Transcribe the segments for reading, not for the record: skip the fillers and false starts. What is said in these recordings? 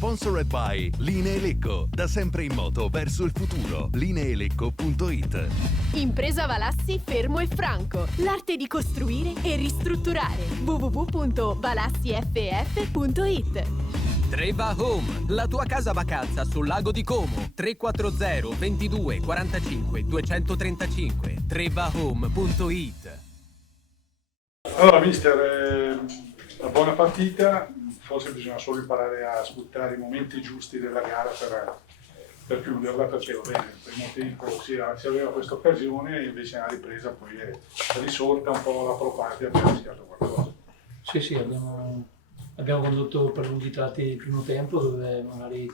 Sponsored by Linee Lecco, da sempre in moto verso il futuro. Lineelecco.it. Impresa Valassi Fermo e Franco, l'arte di costruire e ristrutturare. www.valassiff.it. Treva Home, la tua casa vacanza sul lago di Como. 340 22 45 235. Trevahome.it. Allora mister, una buona partita, forse bisogna solo imparare a sfruttare i momenti giusti della gara per chiuderla, perché va bene, il primo tempo si aveva questa occasione, invece nella ripresa poi è risorta un po' la pro parte e abbiamo rischiato qualcosa. Sì, abbiamo condotto per lunghi tratti il primo tempo, dove magari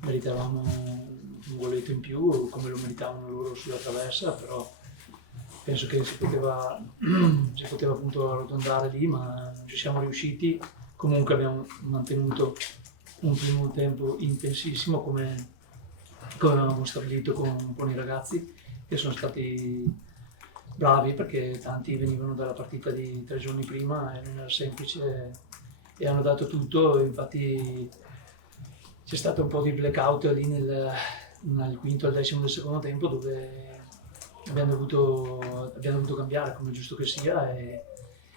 meritavamo un goletto in più, come lo meritavano loro sulla traversa, però penso che si poteva appunto arrotondare lì, ma non ci siamo riusciti. Comunque abbiamo mantenuto un primo tempo intensissimo, come avevamo stabilito con i ragazzi, che sono stati bravi, perché tanti venivano dalla partita di 3 giorni prima e non era semplice, e hanno dato tutto. Infatti c'è stato un po' di blackout lì nel quinto al decimo del secondo tempo, dove abbiamo dovuto cambiare, come è giusto che sia, e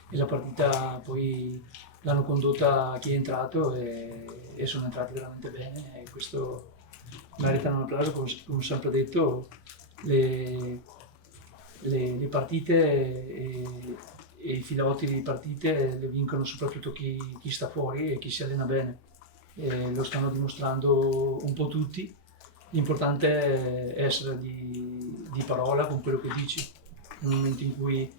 la partita poi l'hanno condotta chi è entrato e sono entrati veramente bene, e questo meritano un applauso. Come ho sempre detto, le partite e i filoti di partite le vincono soprattutto chi sta fuori e chi si allena bene, e lo stanno dimostrando un po' tutti. L'importante è essere di parola con quello che dici, nel momento in cui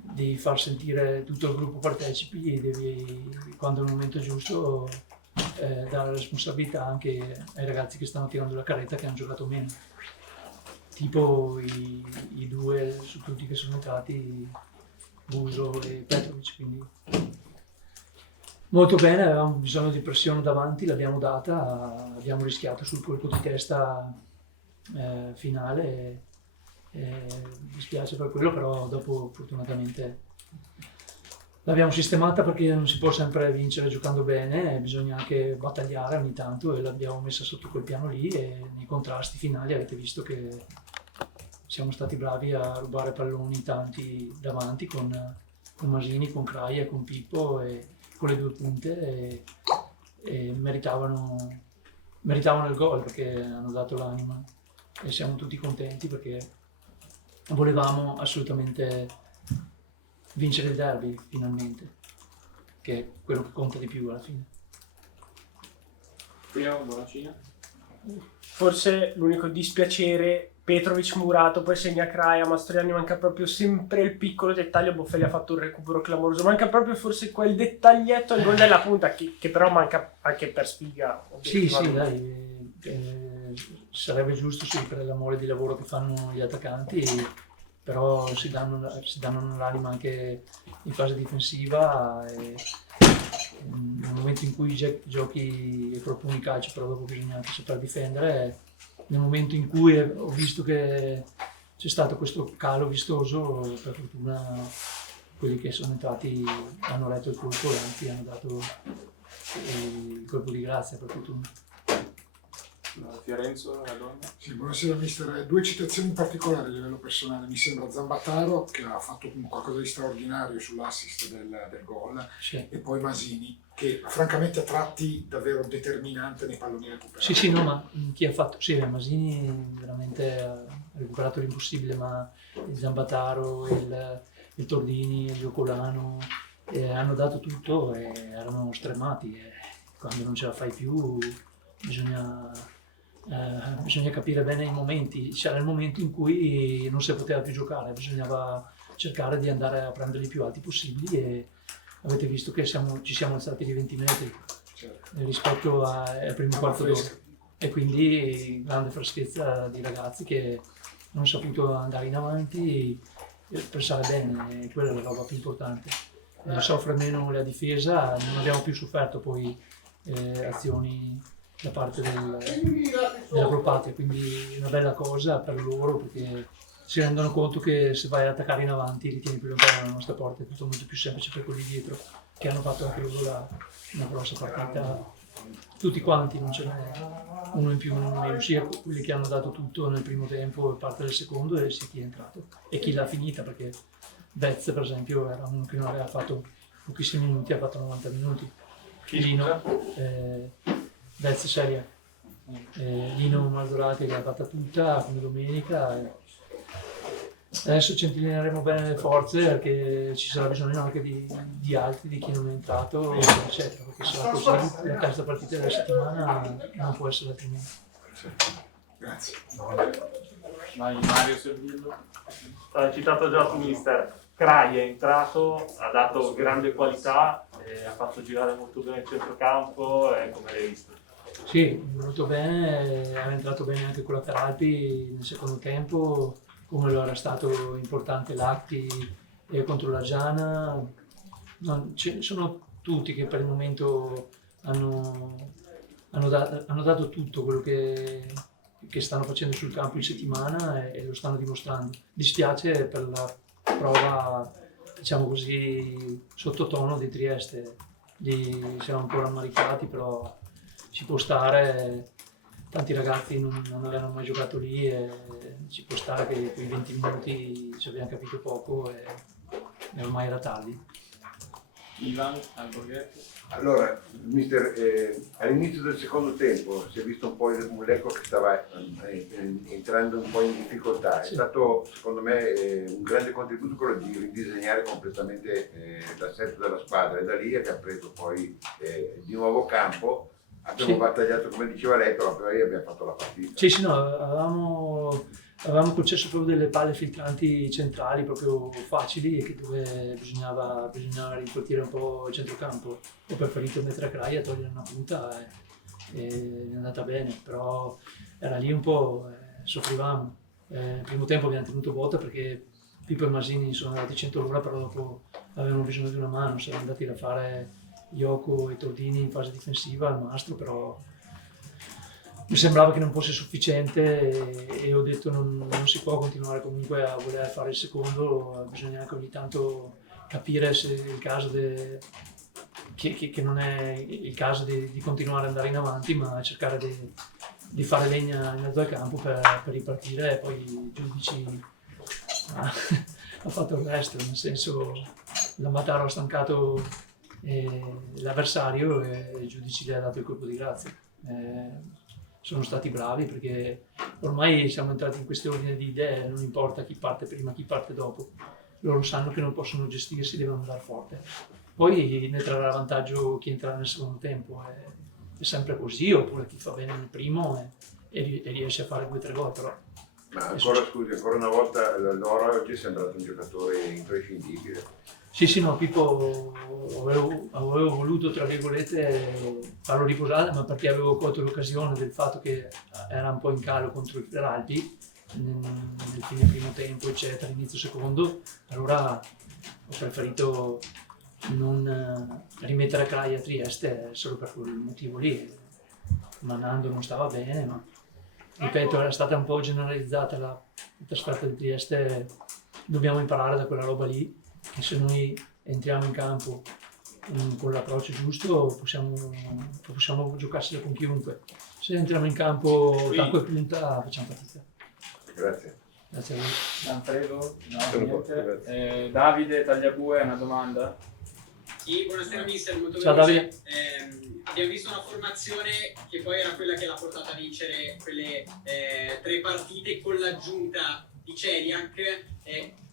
devi far sentire tutto il gruppo partecipi, devi, quando è il momento giusto, dare la responsabilità anche ai ragazzi che stanno tirando la carretta, che hanno giocato meno, tipo i due su tutti che sono entrati, Buso e Petrovic. Quindi molto bene, avevamo bisogno di pressione davanti, l'abbiamo data, abbiamo rischiato sul colpo di testa finale, mi dispiace per quello, però dopo fortunatamente l'abbiamo sistemata, perché non si può sempre vincere giocando bene, bisogna anche battagliare ogni tanto, e l'abbiamo messa sotto quel piano lì, e nei contrasti finali avete visto che siamo stati bravi a rubare palloni tanti davanti con Masini, con Craia, con Pippo, e con le due punte, e meritavano il gol, perché hanno dato l'anima, e siamo tutti contenti perché volevamo assolutamente vincere il derby finalmente, che è quello che conta di più alla fine. Forse l'unico dispiacere, Petrovic murato, poi segna Craia, Mastroianni, manca proprio sempre il piccolo dettaglio. Boffelli ha fatto un recupero clamoroso, manca proprio forse quel dettaglietto al gol della punta, che però manca anche per sfiga. Sì, dai, sarebbe giusto, sì, per l'amore di lavoro che fanno gli attaccanti, però si danno l'anima anche in fase difensiva, e nel momento in cui giochi e proponi calcio, però dopo bisogna anche saper difendere. Nel momento in cui ho visto che c'è stato questo calo vistoso, per fortuna quelli che sono entrati hanno letto il colpo, e anzi hanno dato il colpo di grazia, per fortuna. Fiorenzo, la donna. Sì, buonasera mister. Due citazioni in particolare a livello personale. Mi sembra Zambataro, che ha fatto qualcosa di straordinario sull'assist del gol, Sì. E poi Masini, che francamente a tratti davvero determinante nei palloni recuperati. Sì, no, ma chi ha fatto? Sì, Masini veramente ha recuperato l'impossibile, ma il Zambataro, il Tordini, il Giocolano hanno dato tutto, e erano stremati, e quando non ce la fai più bisogna capire bene i momenti. C'era il momento in cui non si poteva più giocare, bisognava cercare di andare a prenderli più alti possibili, e avete visto che ci siamo alzati di 20 metri rispetto al primo quarto d'ora, e quindi grande freschezza di ragazzi che hanno saputo andare in avanti e pensare bene, e quella è la roba più importante. Soffre meno la difesa, non abbiamo più sofferto poi azioni da parte della Propatria, quindi è una bella cosa per loro, perché si rendono conto che se vai ad attaccare in avanti li tieni più lontano dalla nostra porta, è tutto molto più semplice per quelli dietro, che hanno fatto anche loro una grossa partita tutti quanti, non ce n'è uno in più, uno in meno, sia quelli che hanno dato tutto nel primo tempo e parte del secondo, e sia chi è entrato e chi l'ha finita, perché Betz per esempio era uno che non aveva fatto pochissimi minuti, ha fatto 90 minuti. Lino, Betz Serie, Lino Maldorati che l'ha fatta tutta come domenica. Adesso centellineremo bene le forze, perché ci sarà bisogno anche di altri, di chi non è entrato, eccetera, perché sarà così la terza partita della settimana, non può essere altrimenti. Grazie. Vai Mario Servillo. Hai citato già tu, mister. Crai è entrato, ha dato grande qualità, ha fatto girare molto bene il centrocampo, come l'hai visto? Sì, molto bene, è entrato bene anche con la Caralpi nel secondo tempo, come lo era stato importante Lacti contro la Giana. Sono tutti che per il momento hanno dato tutto quello che stanno facendo sul campo in settimana, e lo stanno dimostrando. Dispiace per la prova, diciamo così, sottotono di Trieste, siamo un po' rammaricati, però ci può stare. Tanti ragazzi non avevano mai giocato lì, e ci può stare che quei 20 minuti ci abbiamo capito poco e ormai era tardi. Ivan Alborghetto. Allora, mister, all'inizio del secondo tempo si è visto un po' il Lecco che stava entrando un po' in difficoltà. È stato, secondo me, un grande contributo quello di ridisegnare completamente l'assetto della squadra, e da lì abbiamo preso poi di nuovo campo. Abbiamo battagliato, come diceva lei, però poi abbiamo fatto la partita. Sì, no, avevamo concesso proprio delle palle filtranti centrali proprio facili, e dove bisognava rinfortire un po' il centrocampo. Ho preferito mettere Craia, togliere una punta, e è andata bene, però era lì un po', soffrivamo. Il primo tempo abbiamo tenuto botta perché Pippo e Masini sono andati 100 all'ora, però dopo avevano bisogno di una mano, siamo andati da fare Ioco e Tordini in fase difensiva al Mastro, però mi sembrava che non fosse sufficiente, e ho detto non si può continuare comunque a voler fare il secondo, bisogna anche ogni tanto capire se è il caso che non è il caso di continuare ad andare in avanti, ma cercare di fare legna in mezzo al campo per ripartire, e poi i giudici ha fatto il resto, nel senso la Mataro ha stancato l'avversario, e i giudici gli ha dato il colpo di grazia. Sono stati bravi, perché ormai siamo entrati in questo ordine di idee, non importa chi parte prima, chi parte dopo, loro sanno che non possono gestirsi, devono andare forte, poi ne trarrà vantaggio chi entra nel secondo tempo, è sempre così, oppure chi fa bene nel primo e riesce a fare 2 o 3 gol, però. Ma ancora una volta Loro oggi è sembrato un giocatore imprescindibile. Sì, no, Pippo avevo voluto, tra virgolette, farlo riposare, ma perché avevo colto l'occasione del fatto che era un po' in calo contro il Feralpi nel fine primo tempo, eccetera, inizio secondo, allora ho preferito non rimettere a Craia a Trieste solo per quel motivo lì. Manando non stava bene, ma ripeto, era stata un po' generalizzata la trasferta di Trieste, dobbiamo imparare da quella roba lì, che se noi entriamo in campo con l'approccio giusto possiamo giocarsela con chiunque. Se entriamo in campo tacco e punta facciamo fatica. Grazie. Grazie a voi. Manfredo? No, niente. Davide Tagliabue, una domanda? Sì, buonasera mister, molto Ciao veloce. Davide. Abbiamo visto una formazione che poi era quella che l'ha portata a vincere quelle 3 partite con l'aggiunta di Celiac.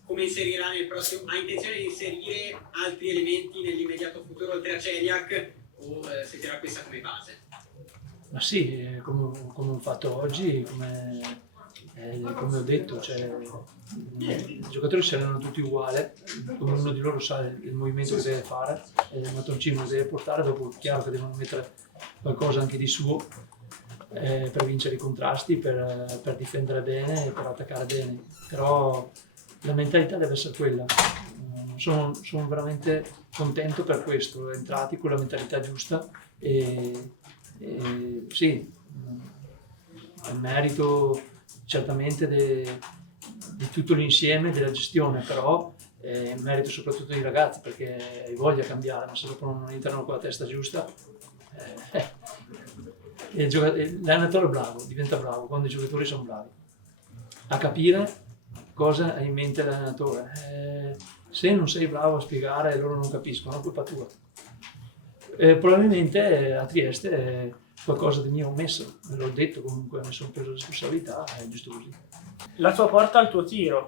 Come inserirà nel prossimo? Ha intenzione di inserire altri elementi nell'immediato futuro oltre a Celiac, o sentirà questa come base? Ma sì, come ho fatto oggi, come ho detto, cioè, i giocatori saranno tutti uguali, ognuno di loro sa il movimento che deve fare, il mattoncino che deve portare, dopo è chiaro che devono mettere qualcosa anche di suo per vincere i contrasti, per difendere bene e per attaccare bene, però la mentalità deve essere quella. Sono veramente contento per questo, entrati con la mentalità giusta, e sì, è merito certamente di tutto l'insieme della gestione, però è merito soprattutto dei ragazzi, perché hai voglia di cambiare, ma se dopo non entrano con la testa giusta L'allenatore è bravo, diventa bravo quando i giocatori sono bravi a capire cosa ha in mente l'allenatore. Se non sei bravo a spiegare e loro non capiscono, è colpa tua. Probabilmente a Trieste qualcosa di mio ho messo, me l'ho detto comunque, mi sono preso la responsabilità, è giusto così. La tua porta al tuo tiro,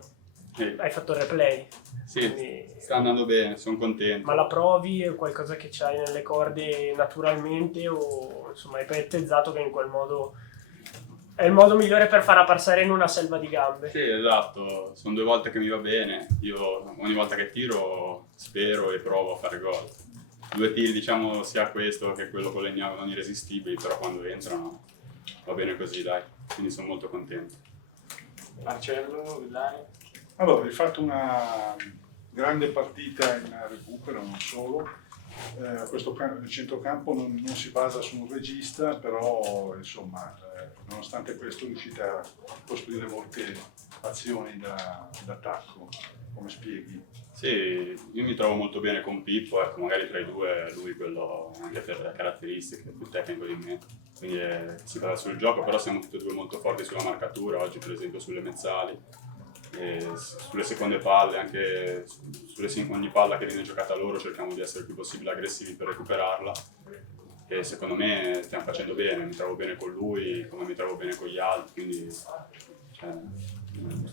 Sì. hai fatto replay. Sì, Quindi- sta andando bene, sono contento. Ma la provi? È qualcosa che c'hai nelle corde naturalmente o insomma hai pretezzato che in quel modo è il modo migliore per far passare in una selva di gambe? Sì, esatto, sono 2 volte che mi va bene, io ogni volta che tiro spero e provo a fare gol. 2 tiri, diciamo, sia questo che quello con Legnano non irresistibili, però quando entrano va bene così, dai, quindi sono molto contento. Marcello, Villani? Allora, hai fatto una grande partita in recupero, non solo. Il centrocampo non si basa su un regista, però insomma, nonostante questo riuscite a costruire molte azioni d'attacco, come spieghi? Sì, io mi trovo molto bene con Pippo, ecco, magari tra i due lui quello anche per le caratteristiche, più tecnico di me, quindi si basa sul gioco, però siamo tutti e due molto forti sulla marcatura, oggi per esempio sulle mezzali, e sulle seconde palle, anche ogni palla che viene giocata a loro cerchiamo di essere il più possibile aggressivi per recuperarla e secondo me stiamo facendo bene, mi trovo bene con lui come mi trovo bene con gli altri, quindi sta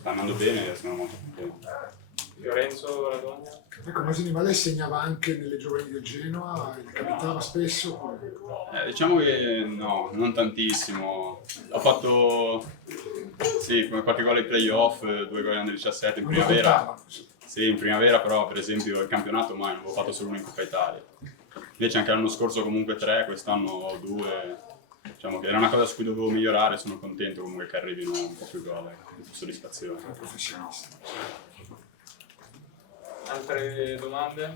andando bene e sono molto contento. Lorenzo Radogna? Ecco, Masini, ma lei segnava anche nelle giovani del Genoa, gli capitava spesso? Diciamo che no, non tantissimo. Ho fatto sì, come qualche gol ai playoff, 2 gol nel 17 in primavera. Sì, in primavera però per esempio il campionato mai, non avevo fatto solo uno in Coppa Italia. Invece anche l'anno scorso comunque 3, quest'anno 2. Diciamo che era una cosa su cui dovevo migliorare, sono contento comunque che arrivino un po' più gol, più soddisfazione. Professionista. Altre domande?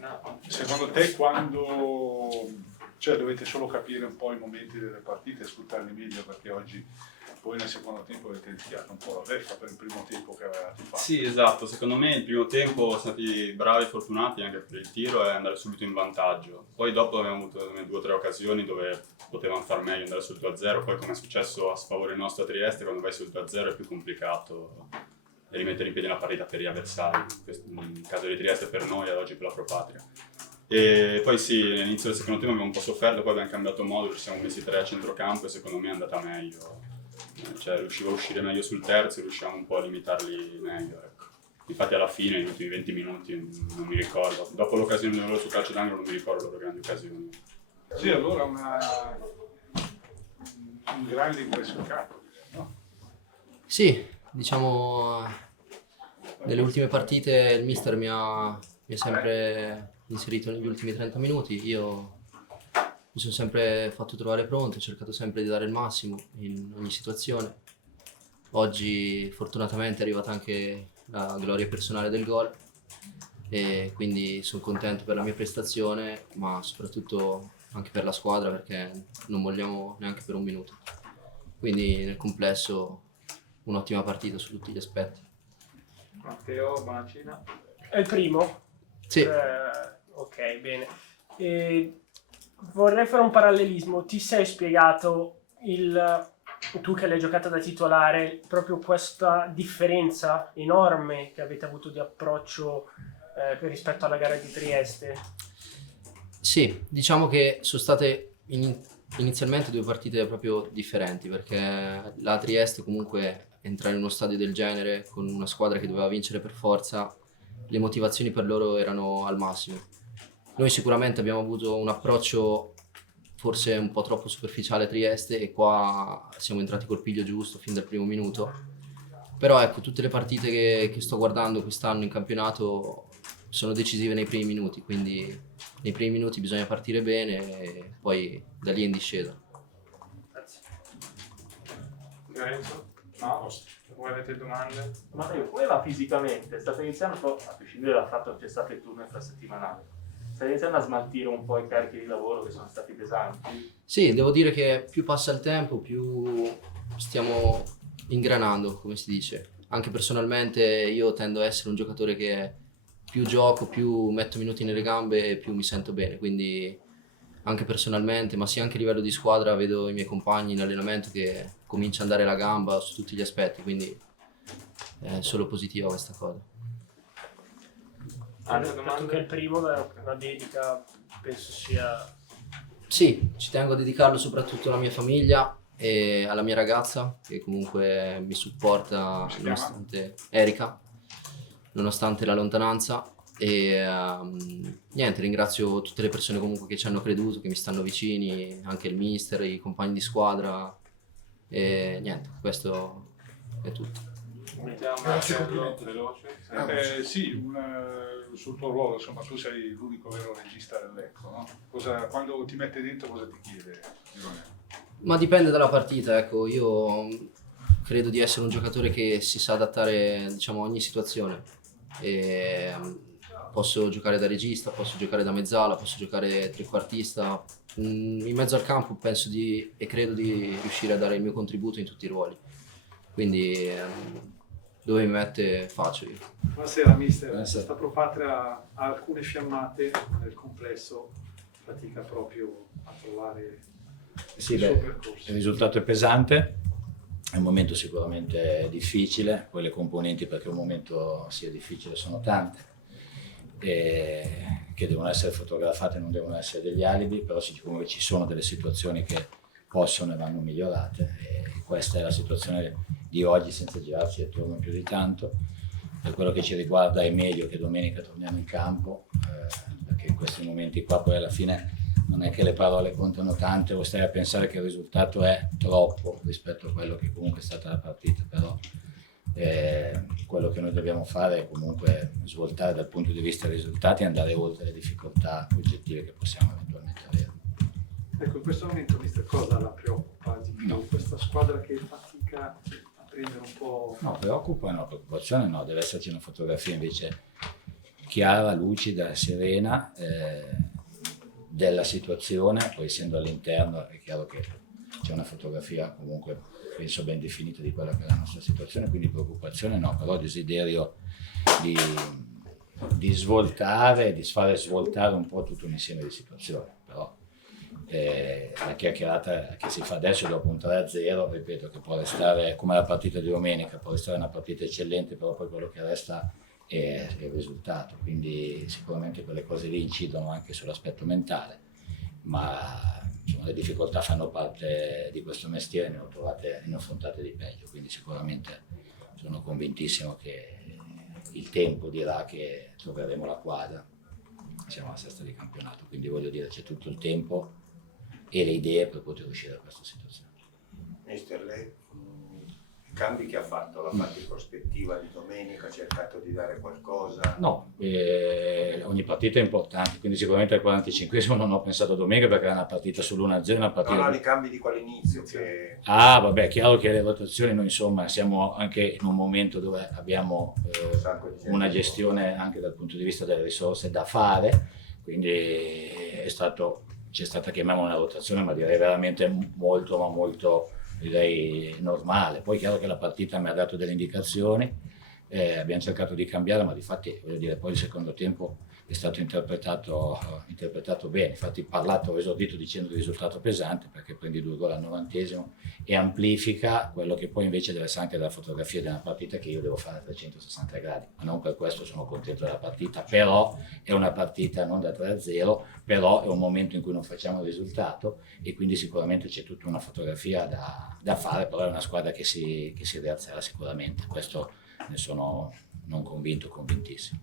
No. Secondo te quando dovete solo capire un po' i momenti delle partite e sfruttarli meglio, perché oggi poi nel secondo tempo avete rischiato un po' la beffa per il primo tempo che avevate fatto? Sì, esatto, secondo me il primo tempo siamo stati bravi e fortunati anche per il tiro e andare subito in vantaggio. Poi dopo abbiamo avuto 2 o 3 occasioni dove potevano far meglio andare sul 2-0, poi come è successo a sfavore nostro a Trieste, quando vai sul 2-0 è più complicato rimettere in piedi la partita per gli avversari, in caso di Trieste per noi, ad oggi per la Pro Patria. E poi sì, all'inizio del secondo tempo abbiamo un po' sofferto, poi abbiamo cambiato modo, ci siamo messi 3 a centrocampo e secondo me è andata meglio. Cioè riuscivo a uscire meglio sul terzo e riusciamo un po' a limitarli meglio. Ecco. Infatti alla fine, negli ultimi 20 minuti, non mi ricordo. Dopo l'occasione del loro sul calcio d'angolo non mi ricordo le loro grandi occasioni. Sì, allora un grande impressionato, no? Sì, diciamo nelle ultime partite il mister mi ha sempre inserito negli ultimi 30 minuti, io mi sono sempre fatto trovare pronto, ho cercato sempre di dare il massimo in ogni situazione. Oggi fortunatamente è arrivata anche la gloria personale del gol e quindi sono contento per la mia prestazione, ma soprattutto anche per la squadra perché non molliamo neanche per un minuto. Quindi nel complesso un'ottima partita su tutti gli aspetti. Matteo Bonacina? È il primo? Sì. Ok, bene. Vorrei fare un parallelismo. Ti sei spiegato, tu che l'hai giocata da titolare, proprio questa differenza enorme che avete avuto di approccio rispetto alla gara di Trieste? Sì, diciamo che sono state inizialmente 2 partite proprio differenti perché la Trieste comunque entrare in uno stadio del genere con una squadra che doveva vincere per forza, le motivazioni per loro erano al massimo. Noi sicuramente abbiamo avuto un approccio forse un po' troppo superficiale a Trieste e qua siamo entrati col piglio giusto fin dal primo minuto. Però ecco, tutte le partite che sto guardando quest'anno in campionato sono decisive nei primi minuti, quindi nei primi minuti bisogna partire bene e poi da lì in discesa. Grazie. Lorenzo? No? Voi avete domande? Ma come va fisicamente? State iniziando, a prescindere dal fatto che c'è stato il turno infrasettimanale, state iniziando a smaltire un po' i carichi di lavoro che sono stati pesanti? Sì, devo dire che più passa il tempo, più stiamo ingranando, come si dice. Anche personalmente io tendo a essere un giocatore che più gioco, più metto minuti nelle gambe e più mi sento bene, quindi anche personalmente, ma sia anche a livello di squadra, vedo i miei compagni in allenamento che comincia ad andare la gamba su tutti gli aspetti, quindi è solo positiva questa cosa. Dato che è il primo, una dedica penso sia... Sì, ci tengo a dedicarlo soprattutto alla mia famiglia e alla mia ragazza che comunque mi supporta nonostante Erika, nonostante la lontananza. E niente, ringrazio tutte le persone comunque che ci hanno creduto, che mi stanno vicini, anche il mister, i compagni di squadra e niente, questo è tutto. Sì, sul tuo ruolo, insomma, tu sei l'unico vero regista del Lecco, no? Quando ti mette dentro cosa ti chiede? Ma dipende dalla partita, ecco, io credo di essere un giocatore che si sa adattare, diciamo, a ogni situazione. E posso giocare da regista, posso giocare da mezzala, posso giocare trequartista. In mezzo al campo penso e credo di riuscire a dare il mio contributo in tutti i ruoli. Quindi dove mi mette faccio io. Buonasera mister, questa Pro Patria ha alcune fiammate, ma nel complesso fatica proprio a trovare il suo percorso. Il risultato è pesante, è un momento sicuramente difficile, poi le componenti perché un momento sia difficile sono tante, che devono essere fotografate, non devono essere degli alibi, però siccome ci sono delle situazioni che possono e vanno migliorate, e questa è la situazione di oggi senza girarci attorno più di tanto. Per quello che ci riguarda è meglio che domenica torniamo in campo, perché in questi momenti qua poi alla fine non è che le parole contano tante o stai a pensare che il risultato è troppo rispetto a quello che comunque è stata la partita, però quello che noi dobbiamo fare è comunque svoltare dal punto di vista dei risultati e andare oltre le difficoltà oggettive che possiamo eventualmente avere. Ecco, in questo momento mister, cosa la preoccupa di più? No. Questa squadra che fatica a prendere un po'... No, preoccupazione no, deve esserci una fotografia invece chiara, lucida, serena della situazione, poi essendo all'interno è chiaro che c'è una fotografia comunque penso ben definita di quella che è la nostra situazione, quindi preoccupazione no, però desiderio di svoltare, di fare svoltare un po' tutto un insieme di situazioni, però la chiacchierata che si fa adesso dopo un 3-0, ripeto che può restare come la partita di domenica, può restare una partita eccellente, però poi quello che resta è il risultato, quindi sicuramente quelle cose lì incidono anche sull'aspetto mentale, ma insomma, le difficoltà fanno parte di questo mestiere, ne ho affrontate di peggio, quindi sicuramente sono convintissimo che il tempo dirà che troveremo la quadra, siamo alla sesta di campionato, quindi voglio dire c'è tutto il tempo e le idee per poter uscire da questa situazione. Mister, lei i cambi che ha fatto, l'ha fatto in prospettiva di domenica, ha cercato di dare qualcosa? No, ogni partita è importante, quindi sicuramente al 45esimo non ho pensato a domenica perché era una partita sull'1-0, una partita... No, i cambi di quell'inizio che... Ah, vabbè, è chiaro che le rotazioni, noi insomma siamo anche in un momento dove abbiamo una gestione anche dal punto di vista delle risorse da fare, quindi c'è stata chiamiamo una rotazione, ma direi veramente molto direi normale. Poi è chiaro che la partita mi ha dato delle indicazioni, abbiamo cercato di cambiare, ma difatti voglio dire poi il secondo tempo è stato interpretato bene, infatti ho esordito dicendo il risultato pesante perché prendi 2 gol al 90esimo e amplifica quello che poi invece deve essere anche della fotografia di una partita che io devo fare a 360 gradi, ma non per questo sono contento della partita, però è una partita non da 3-0, però è un momento in cui non facciamo il risultato e quindi sicuramente c'è tutta una fotografia da fare, però è una squadra che si rialzerà sicuramente, questo ne sono non convinto, convintissimo.